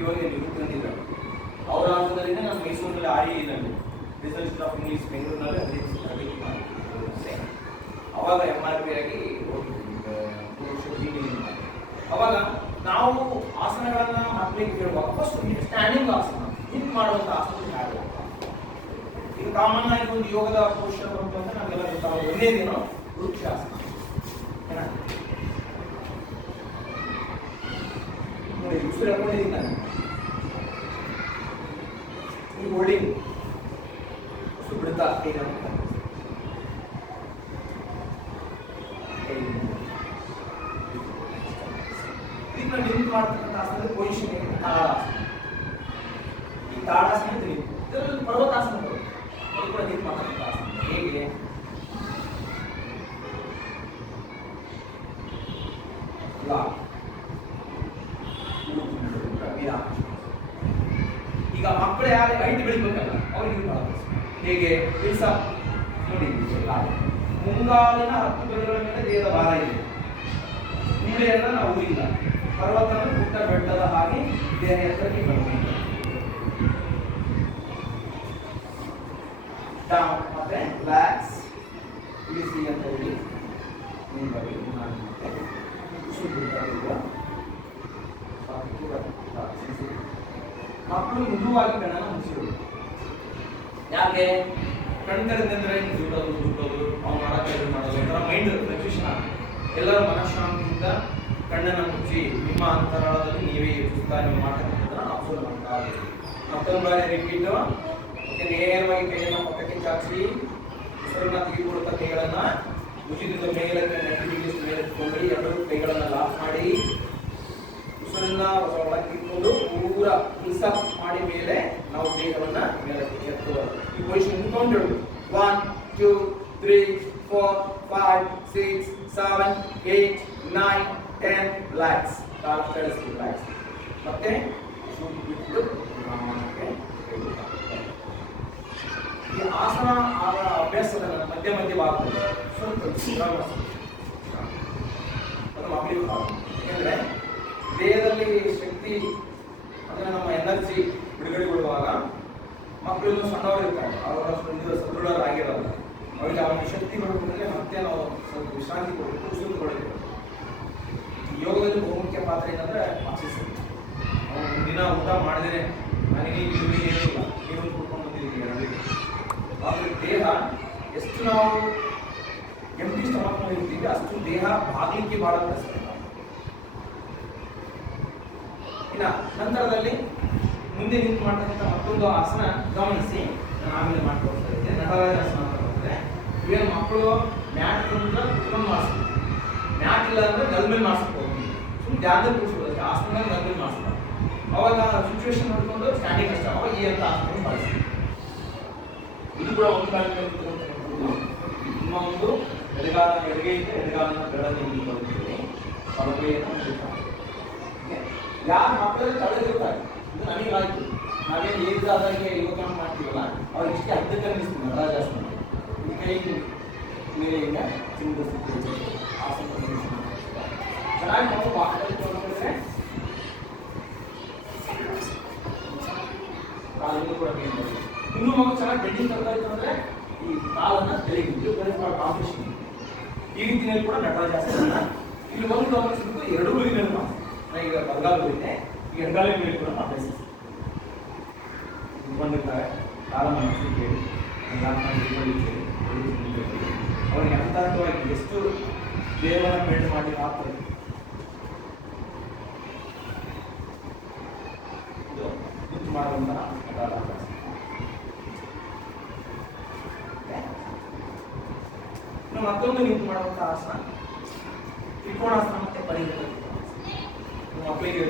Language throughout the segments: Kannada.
ಇವಾಗ ನೀವು ತಂದಿದ್ದಾರೆ ಅವರ ಹಂತದಲ್ಲಿನೇ ನಮ್ಮ ಮೈಸೂರಿನಲ್ಲಿ ಆರ್ ಇ ನಲ್ಲಿ ರಿಸರ್ಚ್ ಆಫ್ ಇಂಗ್ಲೀಷ್ ಬೆಂಗಳೂರಿನಲ್ಲಿ ಅವಾಗ ಎಂ ಆರ್ ಪಿ ಆಗಿ ಅವಾಗ ನಾವು ಆಸನಗಳನ್ನ ಮಕ್ಕಳಿಗೆ ಕೇಳುವಾಗ ಫಸ್ಟ್ ಸ್ಟ್ಯಾಂಡಿಂಗ್ ಆಸನ ನಿಂತು ಮಾಡುವಂತ ಆಸನ ಯಾರು ಈಗ ಕಾಮನ್ ಆಗಿ ಒಂದು ಯೋಗದ ಪೋಷಕರು ಅಂತಂದ್ರೆ ನಮಗೆಲ್ಲ ಗೊತ್ತಾಗ ಒಂದೇ ದಿನ ವೃಕ್ಷಾಸನ ನೋಡಿ ಉಸಿರು ಹಾಕೊಂಡಿದ್ದೀನಿ ನಾನು ಈ ಹೋಲ್ಡಿಂಗ್ ಉಸಿರು ಬಿಡ್ತಾ ಈಗ ಇದನ್ನ ನಿಂತು ಮಾಡ್ತಕ್ಕಂಥ ಆಸನದ ಪೊಸಿಷನ್ ತಾಳಾಸನ ಈ ತಾಳಾಸನ ಇದರಲ್ಲಿ ಪರ್ವತಾಸನ ಬರುತ್ತೆ ಅದು ಕೂಡ ನಿಂತು ಮಾಡ್ತಕ್ಕಂಥ ಆಸನ ಹೇಗೆ ಈಗ ಮಕ್ಕಳು ಯಾರು ಹೈಟ್ ಬೆಳಿಬೇಕಲ್ಲ ಅವ್ರಿಗೆ ಹೇಗೆ ಇಳಿಸ ನೋಡಿ ಮುಂಗಾಲಿನ 10 ಬೆರಳುಗಳ ಮೇಲೆ ದೇಹದ ಭಾರ ಇದೆ ಮೂಳೆಯನ್ನ ನಾವು ಇಲ್ಲ ಪರ್ವತನ ಪುಟ್ಟ ಬೆಟ್ಟದ ಹಾಗೆ ದೇಹ ಎತ್ತರಕ್ಕೆ ಬರಬೇಕು ಡೌನ್ ಮತ್ತೆ ರಿಲ್ಯಾಕ್ಸ್ ಇಳಿಸಿ ಅಂತ ಹೇಳಿ ಮಕ್ಕಳು ಮೃದುವಾಗಿ ಕಣ್ಣನ್ನು ಮುಚ್ಚಿರೋದು ಯಾಕೆ ಕಣ್ ತೆರೆದಂದ್ರೆ ದುಡ್ಡೋದು ಅವ್ನು ಮಾಡೋದು ಒಂಥರ ಮೈಂಡ್ ರಿಫ್ರೆಶನ್ ಆಗುತ್ತೆ ಎಲ್ಲರೂ ಮನಃಶಾಂತಿಯಿಂದ ಕಣ್ಣನ್ನು ಮುಚ್ಚಿ ನಿಮ್ಮ ಅಂತರಾಳದಲ್ಲಿ ನೀವೇ ಯೋಚಿಸ್ತಾ ನೀವು ಮಾಡ್ತಕ್ಕಂಥದ್ದನ್ನ ಅಬ್ಸರ್ವ್ ಮಾಡ್ತಾ ಇದ್ದೀರಿ ಮತ್ತೊಂದು ಬಾರಿ ರಿಪೀಟ್ ಮತ್ತೆ ನೇರವಾಗಿ ಕೈಯನ್ನು ಪಕ್ಕಕ್ಕೆ ಚಾಚಿ ಉಸಿರನ್ನ ತೆಗೆದುಕೊಳ್ಳುತ್ತಾ ಕೈಗಳನ್ನ ಉಚಿತದ ಮೇಲಕ್ಕೆ ನೆಟ್ಟಿಗೆ ಮೇಲೆತ್ಕೊಂಡು ಎರಡು ಕೈಗಳನ್ನ ಲಾಕ್ ಮಾಡಿ ಉಸಿರನ್ನ ಒಳಗೆ ಇಟ್ಕೊಂಡು ಪೂರ ಪುಲ್ಸಪ್ ಮಾಡಿ ಮೇಲೆ ನಾವು ದೇಹವನ್ನ ಮೇಲಕ್ಕೆ ಎತ್ತುವ ಈ ಪೊಸಿಷನ್ ಇಟ್ಕೊಂಡು 1 2 3 4 5 6 7 8 9 10 ರಿಲ್ಯಾಕ್ಸ್ ಕಾಲು ಕೆಳಸಿ ರಿಲ್ಯಾಕ್ಸ್ ಮತ್ತೆ ಬಿಟ್ಟು ಈ ಆಸನ ಅಭ್ಯಾಸದ ಮಧ್ಯ ಭಾಗದಲ್ಲಿ ಸ್ವಲ್ಪ ಅದು ಮಕ್ಕಳಿಗೆ ಯಾಕೆಂದ್ರೆ ದೇಹದಲ್ಲಿ ಶಕ್ತಿ ಅಂದ್ರೆ ನಮ್ಮ ಎನರ್ಜಿ ಬಿಡುಗಡೆಗೊಳ್ಳುವಾಗ ಮಕ್ಕಳು ಸಣ್ಣವರು ಇರ್ತಾರೆ ಅವರಷ್ಟು ಸದೃಢರಾಗಿರಲ್ಲ ಅವರಿಗೆ ಅವನ ಶಕ್ತಿ ಬರಬೇಕಂದ್ರೆ ಮತ್ತೆ ನಾವು ಸ್ವಲ್ಪ ವಿಶ್ರಾಂತಿ ಕೊಡಬೇಕು ಉಸಿರು ಕೊಡಬೇಕು ಯೋಗದಲ್ಲಿ ಬಹುಮುಖ್ಯ ಪಾತ್ರ ಏನಂದ್ರೆ ಆಕ್ಸಿಜನ್ ಅವನು ದಿನ ಊಟ ಮಾಡಿದ್ರೆ ನನಗೆ ಏನಿಲ್ಲ ನೀರು ಕುಡ್ಕೊಂಡು ಬಂದಿದ್ದೀವಿ ಆದರೆ ದೇಹ ಎಷ್ಟು ನಾವು ಎಂಟಿ ಸ್ಟಮಕ್ ಇರ್ತೀವಿ ಅಷ್ಟು ದೇಹ ಬಾಗ್ಲಿಕ್ಕೆ ಬಹಳ ಕಷ್ಟ ಇನ್ನ ನಂತರದಲ್ಲಿ ಮುಂದೆ ನಿಂತು ಮಾಡ್ತಕ್ಕಂಥ ಮತ್ತೊಂದು ಆಸನ ಗಮನಿಸಿ ನಾನು ಆಮೇಲೆ ಮಾಡ್ಕೊಡ್ತಾ ಇದ್ದೆ ನಟರಾಜಾಸನ ಅಂತ ಬರ್ತದೆ ಇವೇನು ಮಕ್ಕಳು ಮ್ಯಾಟ್ ಕುತ್ಕೊಂಡು ಮಾಡಿಸ್ತಾರೆ ಮ್ಯಾಟ್ ಇಲ್ಲ ಅಂದ್ರೆ ನೆಲ ಮೇಲೆ ಮಾಡಿಸ್ಬೇಕು ಸುಮ್ಮನೆ ಧ್ಯಾನದಲ್ಲಿ ಕೂರಿಸ್ಬೋದು ಆಸನ ನೆಲ ಮೇಲೆ ಮಾಡಿಸ್ತಾರೆ ಅವಾಗ ಸಿಚುವೇಶನ್ ನೋಡ್ಕೊಂಡು ಸ್ಟ್ಯಾಂಡಿಂಗ್ ಅಷ್ಟ ಅವಾಗ ಈ ಅಂತ ಆಸನ ಬಳಸ್ತೀವಿ ಇದು ಕೂಡ ಒಂದು ಕಾಲ ನಿಮ್ಮ ಒಂದು ಎಡಗೈಯಿಂದ ಎಡಗಾಲನ ಬೆಳಗ್ಗೆ ಬರುತ್ತೀವಿ ಯಾರು ಮಕ್ಕಳಲ್ಲಿ ತಡೆದಿರ್ತಾರೆ ಇದು ನನಗಾಯ್ತು ನಾವೇನು ಏಜಾದಾಗೆ ಯೋಗ ಮಾಡ್ತೀವಲ್ಲ ಅವ್ರಿಗೆ ಇಷ್ಟೇ ಅರ್ಧಕ್ಕೆ ಅನ್ನಿಸ್ತೀವಿ ನಟರಾಜಾಸನ ಈ ಕೈ ಮೇಲೆಯಿಂದ ಚಿಂತಿಸ್ತೀವಿ ಆಸನ ಚೆನ್ನಾಗಿ ನಾವು ಬಾಕಲಿಟ್ಟು ಅಂತಂದ್ರೆ ಕಾಲಿಂದ ಕೂಡ ಇನ್ನೂ ಮಗು ಚೆನ್ನಾಗಿ ಬೆಡ್ಡಿಂಗ್ ತರ್ತಾ ಇತ್ತು ಅಂದ್ರೆ ಈ ಕಾಲನ್ನ ತೆಗೆದು ಕಾಂಪಿಟೇಷನ್ ಈ ರೀತಿಯಲ್ಲಿ ಕೂಡ ನಟರಾಜಾಸನ ಇಲ್ಲಿ ಒಂದು ಗಮನಿಸಬೇಕು ಎರಡೂ ಮೇಲೆ ನಾನು ಈಗ ಬಲಗಾಲು ಇದೆ ಈ ಎಡಗಾಲಿನ ಮೇಲೆ ಕೂಡ ಅಭ್ಯಸಿಸಿ ಬಂದಿರ್ತಾರೆ ಕಾಲ ಮನಸ್ಸಿಗೆ ಕೇಳಿ ಅವ್ರಿಗೆ ಅಂತರವಾಗಿ ಎಷ್ಟು ದೇವರ ಬೇಡ ಮಾಡಿ ಆಗ್ತದೆ ಇದು ನಿಂತು ಮಾಡುವಂತಹ ಮತ್ತೊಂದು ನಿಂತು ಮಾಡುವಂತಹ ಆಸನ ತ್ರಿಕೋಣಾಸನ ಮತ್ತೆ ಪರಿಗಣ ಮಕ್ಕಳಿಗೆ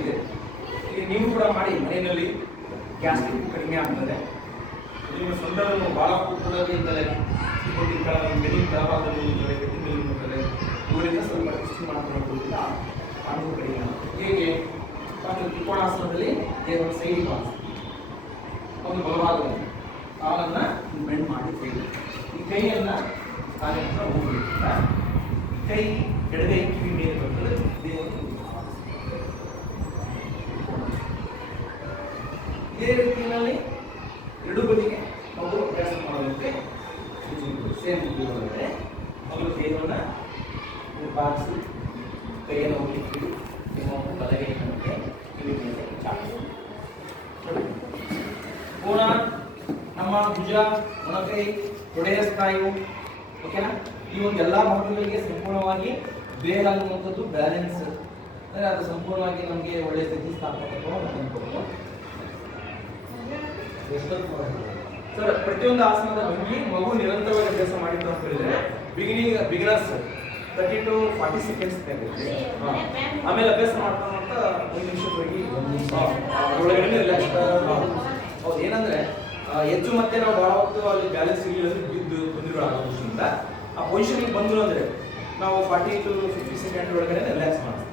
ಇದೆ ಈಗ ನೀವು ಕೂಡ ಮಾಡಿ ಮನೆಯಲ್ಲಿ ಗ್ಯಾಸ್ಟ್ರಿಕ್ ಕಡಿಮೆ ಆಗ್ತದೆ ನಿಮ್ಮ ಸೊಂಟವನ್ನು ಬಹಳ ಕೂಟದಲ್ಲಿ ಇದ್ದರೆ ಬೆನ್ನಿನ ಕೆಳಭಾಗದಲ್ಲಿ ಇರ್ತದೆ ಬೆನ್ನಿನಲ್ಲಿ ಇರ್ತದೆ ಇವರಿಂದ ಸ್ವಲ್ಪ ಟೆಸ್ಟ್ ಮಾಡ್ಕೊಳ್ಳೋದ್ರಿಂದ ಅದು ಕಡಿಮೆ ಆಗುತ್ತೆ ಹೇಗೆ ತ್ರಿಕೋಣಾಸನದಲ್ಲಿ ದೇವರ ಸೈಡ್ ಭಾಗ ಒಂದು ಬಲಭಾಗದಲ್ಲಿ ಕಾಲನ್ನ ಬೆಂಡ್ ಮಾಡಿ ಈ ಕೈಯನ್ನ ಕಾಲಿನ ಹತ್ರ ಹೋಗ್ಬೇಕು ಕೈ ಎಡಗೈ ಕಿವಿ ಮೇಲೆ ಬರ್ತದೆ ದೇವರು ಇದೇ ರೀತಿಯಲ್ಲಿ ಎರಡು ಬದಿಗೆ ಮಗು ಅಭ್ಯಾಸ ಮಾಡೋದಕ್ಕೆ ಸೇಮ್ ಒಳಗಡೆ ಮಗು ದೇಹವನ್ನು ಬಾಗಿಸಿ ಕೈಯನ್ನು ಹೋಗಿರ್ತೀವಿ ಬಲಗೈ ಕಣಕ್ಕೆ ಕಿವಿ ಚಾಚು ಕೋನ ನಮ್ಮ ಭುಜ ಮೊಣಕೈ ತೊಡೆಯ ಸ್ನಾಯು ಓಕೆನಾ ಈ ಒಂದು ಎಲ್ಲ ಭಾಗಗಳಿಗೆ ಸಂಪೂರ್ಣವಾಗಿ ದೇಹ ಅನ್ನುವಂಥದ್ದು ಬ್ಯಾಲೆನ್ಸ್ ಅಂದರೆ ಅದು ಸಂಪೂರ್ಣವಾಗಿ ನಮಗೆ ಒಳ್ಳೆಯ ಸ್ಥಿತಿ ಸ್ಥಾಪಕತ್ವವನ್ನು ತಂದುಕೊಡೋದು ಸರ್ ಪ್ರತಿಯೊಂದು ಆಸನದ ಭಂಗಿ ಮಗು ನಿರಂತರವಾಗಿ ಅಭ್ಯಾಸ ಮಾಡಿದ್ದು ಅಂತ ಹೇಳಿದ್ರೆ ಬಿಗಿನರ್ಸ್ 30 to 40 ಸೆಕೆಂಡ್ಸ್ ಬೇಕಾಗುತ್ತೆ ಆಮೇಲೆ ಅಭ್ಯಾಸ ಮಾಡ್ತಾ ಮಾಡ್ತಾ 1 ನಿಮಿಷಕ್ಕೆ ಒಳಗಡೆ ರಿಲ್ಯಾಕ್ಸ್ ಹೌದು ಏನಂದ್ರೆ ಹೆಚ್ಚು ಮತ್ತೆ ನಾವು ಬಹಳ ಹೊತ್ತು ಅಲ್ಲಿ ಬ್ಯಾಲೆನ್ಸ್ ಇರಲಿಲ್ಲ ಅಂದ್ರೆ ಬಿದ್ದು ತೊಂದರೆಗಳಾಗೋದ್ರಿಂದ ಆ ಪೊಸಿಷನ್ಗೆ ಬಂದ್ರು ಅಂದ್ರೆ ನಾವು 40 to 50 ಸೆಕೆಂಡ್ ಒಳಗಡೆ ರಿಲ್ಯಾಕ್ಸ್ ಮಾಡ್ತೀವಿ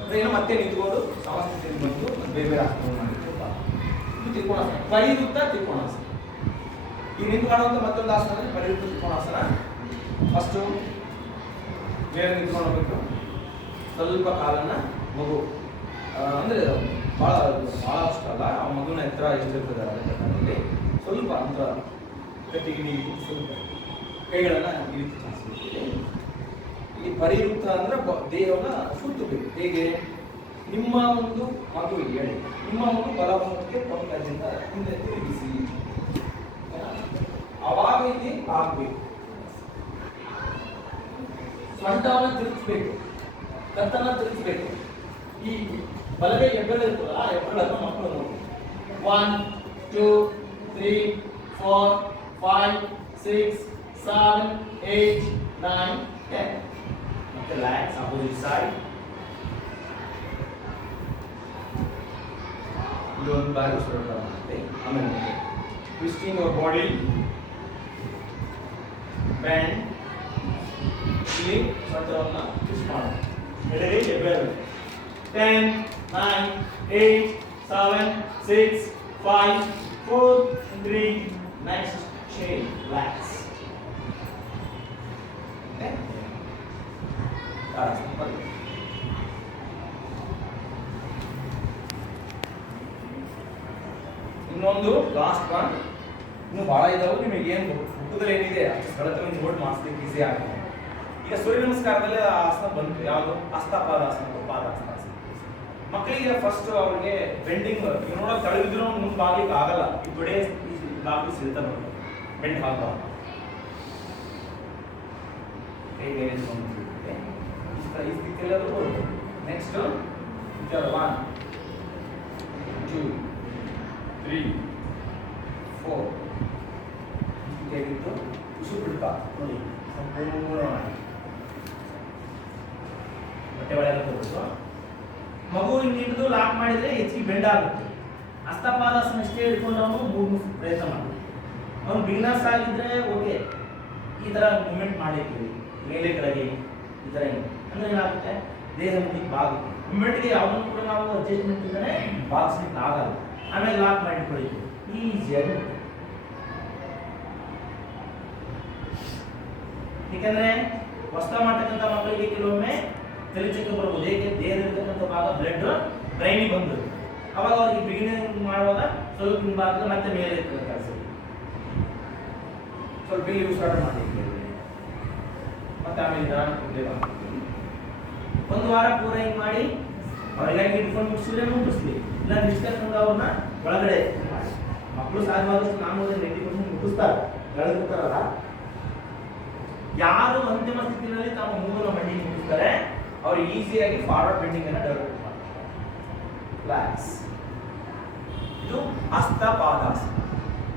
ಅಂದ್ರೆ ಏನೋ ಮತ್ತೆ ನಿಂತ್ಕೊಂಡು ಸಮಸ್ಥಿತಿಯಲ್ಲಿ ಬಂದು ಬೇರೆ ಬೇರೆ ಆಸನ ಮಾಡಿರ್ತೀವಿ ಇದು ತ್ರಿಕೋಣಾಸನ ಪರಿವೃತ್ತ ತ್ರಿಕೋಣಾಸನ ಈ ನಿಂತ್ಕೊಳ್ಳುವಂತ ಮತ್ತೊಂದು ಆಸನ ಅಂದ್ರೆ ಪರಿವೃತ್ತ ತ್ರಿಕೋಣಾಸನ ಫಸ್ಟು ಮೇಲೆ ನಿಂತ್ಕೊಳ್ಬೇಕು ಸ್ವಲ್ಪ ಕಾಲನ್ನ ಮಗು ಅಂದರೆ ಭಾಳ ಅಷ್ಟಲ್ಲ ಆ ಮಗುನ ಎತ್ತರ ಎಷ್ಟಿರ್ತದೆ ಅದರಲ್ಲಿ ಸ್ವಲ್ಪ ಅಂತ ಕಟ್ಟಿಗೆ ನೀರು ಸ್ವಲ್ಪ ಕೈಗಳನ್ನು ಈ ರೀತಿ ಚಾಚಿಸ್ತೀವಿ ಈ ಪರಿವೃತ್ತ ಅಂದ್ರೆ ದೇಹವನ್ನು ಸುತ್ತಬೇಕು ಹೇಗೆ ನಿಮ್ಮ ಒಂದು ಮಗುವಿಗೆ ಹೇಳಿ ನಿಮ್ಮ ಮಗು ಬಲಭಾಗಕ್ಕೆ ಪಕ್ಕದಿಂದ ಹಿಂದೆ ತಿರುಗಿಸಿ ಅವಾಗ ಇಲ್ಲಿ ಆಗಬೇಕು ಸೊಂಟವನ್ನು ತಿರುಗಿಸ್ಬೇಕು ಕತ್ತನ್ನು ತಿರುಗಿಸ್ಬೇಕು ಈ ಬಲಗೈ ಹೆಬ್ಬೆರಳು ಇರ್ತದಲ್ಲ ಆ ಹೆಬ್ಬೆರಳನ್ನು ಮಕ್ಕಳು ನೋಡಿ 1 2 3 4 5 6 7 8 9 10 ಮತ್ತೆ ರಿಲ್ಯಾಕ್ಸ್ ಆಪೋಸಿಟ್ ಸೈಡ್ ಇದೊಂದು ಬಾರಿ ಸುರಟ ಮಾಡುತ್ತೆ ಆಮೇಲೆ ಟ್ವಿಸ್ಟಿಂಗ್ ಯುವರ್ ಬಾಡಿ ಬ್ಯಾಂಡ್ ಇಲ್ಲಿ ಸೊಂಟವನ್ನು ಟ್ವಿಸ್ಟ್ ಮಾಡೋದು ಎಡಗೈ ಹೆಬ್ಬೆರಳು 10 9 8 7 6 5 4 3 next chain relax okay ಇನ್ನೊಂದು ಲಾಸ್ಟ್ ಒನ್ ಇನ್ನು ಬಹಳ ಇದಾವೆ ನಿಮಗೆ ಏನು ಹುಟ್ಟದಲ್ಲಿ ಏನಿದೆ ಅಷ್ಟು ಸ್ಥಳದಲ್ಲಿ ನೋಡಿ ಮಾಡಿಸ್ಲಿಕ್ಕೆ ಈಸಿ ಆಗುತ್ತೆ ಈಗ ಸೂರ್ಯ ನಮಸ್ಕಾರದಲ್ಲಿ ಆ ಆಸನ ಬಂತು ಯಾವುದು ಹಸ್ತಪಾದಾಸನ ಪಾದಾಸನ ಮಕ್ಕಳಿಗೆ ಫಸ್ಟ್ ಅವ್ರಿಗೆ ಬೆಂಡಿಂಗ್ ಈಗ ನೋಡೋ ತಳಗಿದ್ರು ಮುಂದೆ ಬಾಗ್ಲಿಕ್ಕೆ ಆಗಲ್ಲ ಈ ತೊಡೆ ಬಾಗ್ಲಿ ಸಿಗ್ತಾ ನೋಡಿ ಬೆಂಡ್ ಹಾಕ ಕೈ ಮೇಲೆ ಈ ಸ್ಥಿತಿಯಲ್ಲಿ ಅದು ಬರುತ್ತೆ ನೆಕ್ಸ್ಟ್ 1 2 3 4 ತೆಗೆದು ಉಸು ಬಿಡ್ತಾ ನೋಡಿ ಸಂಪೂರ್ಣವಾಗಿ ಬಟ್ಟೆ ಒಳಗೆ ತೋರಿಸು ಮಗು ಹಿಂಗೆ ಹಿಡಿದು ಲಾಕ್ ಮಾಡಿದ್ರೆ ಹೆಚ್ಚಿಗೆ ಬೆಂಡ್ ಆಗುತ್ತೆ ಹಸ್ತಪಾದಾಸನ ಅಷ್ಟೇ ಹಿಡ್ಕೊಂಡು ಅವನು ಮೂರು ಪ್ರಯತ್ನ ಮಾಡ್ತೀವಿ ಅವನು ಬಿಗಿನರ್ಸ್ ಆಗಿದ್ರೆ ಓಕೆ ಈ ಥರ ಮೂವ್ಮೆಂಟ್ ಮಾಡಿರ್ತೀವಿ ಮೇಲೆ ಕೆಳಗೆ ಈ ಥರ ಅಂದ್ರೆ ಏನಾಗುತ್ತೆ ದೇಹ ಮುಗಿಗೆ ಬಾಗುತ್ತೆ ಮೂವ್ಮೆಂಟ್ಗೆ ಯಾವನು ಕೂಡ ನಾವು ಅಡ್ಜಸ್ಟ್ಮೆಂಟ್ ಇದ್ದರೆ ಬಾಗಿಸ್ಲಿಕ್ಕೆ ಆಗಲ್ಲ ಆಮೇಲೆ ಲಾಕ್ ಮಾಡಿಟ್ಕೊಳ್ತೀವಿ ಈಸಿಯಾಗಿ ಯಾಕಂದ್ರೆ ಹೊಸ ಮಾಡ್ತಕ್ಕಂಥ ಮಕ್ಕಳಿಗೆ ಕೆಲವೊಮ್ಮೆ ತಲೆಚಕ್ಕೆ ಬರ್ಬೋದು ಏಕೆ ದೇಹದಲ್ಲಿರ್ತಕ್ಕಂಥ ಭಾಗ ಬ್ಲಡ್ ಬ್ರೈನಿಗೆ ಬಂದರು ಅವಾಗ ಅವ್ರಿಗೆ ಬಿಗಿನಿಂಗ್ ಮಾಡುವಾಗ ಸ್ವಲ್ಪ ಭಾಗ ಮತ್ತೆ ಮೇಲೆ ಇರ್ತದೆ ಕೆಲಸ ಸ್ವಲ್ಪ ಇಲ್ಲಿ ಸ್ಟಾರ್ಟ್ ಮಾಡಿ ಮತ್ತೆ ಆಮೇಲೆ ಒಂದು ವಾರ ಪೂರ ಹಿಂಗೆ ಮಾಡಿ ಅವ್ರಿಗಾಗಿ ಇಟ್ಕೊಂಡು ಮುಗಿಸಿದ್ರೆ ಮುಗಿಸ್ಲಿ ಇಲ್ಲ ಡಿಸ್ಕಷನ್ ಅವ್ರನ್ನ ಒಳಗಡೆ ಮಾಡಿ ಮಕ್ಕಳು ಸಾಧ್ಯವಾದಷ್ಟು 90% ಮುಗಿಸ್ತಾರೆ ಬೆಳೆದಿರ್ತಾರಲ್ಲ ಯಾರು ಅಂತಿಮ ಸ್ಥಿತಿಯಲ್ಲಿ ತಮ್ಮ ಮೂಗನ್ನು ಬೆಂಡಿಂಗ್ ಮುಗಿಸ್ತಾರೆ ಅವರು ಈಸಿಯಾಗಿ ಫಾರ್ವರ್ಡ್ ಬೆಂಡಿಂಗ್ ಅನ್ನು ಡೆವಲಪ್ ಮಾಡ್ತಾರೆ ರಿಲ್ಯಾಕ್ಸ್ ಇದು ಹಸ್ತಪಾದಾಸನ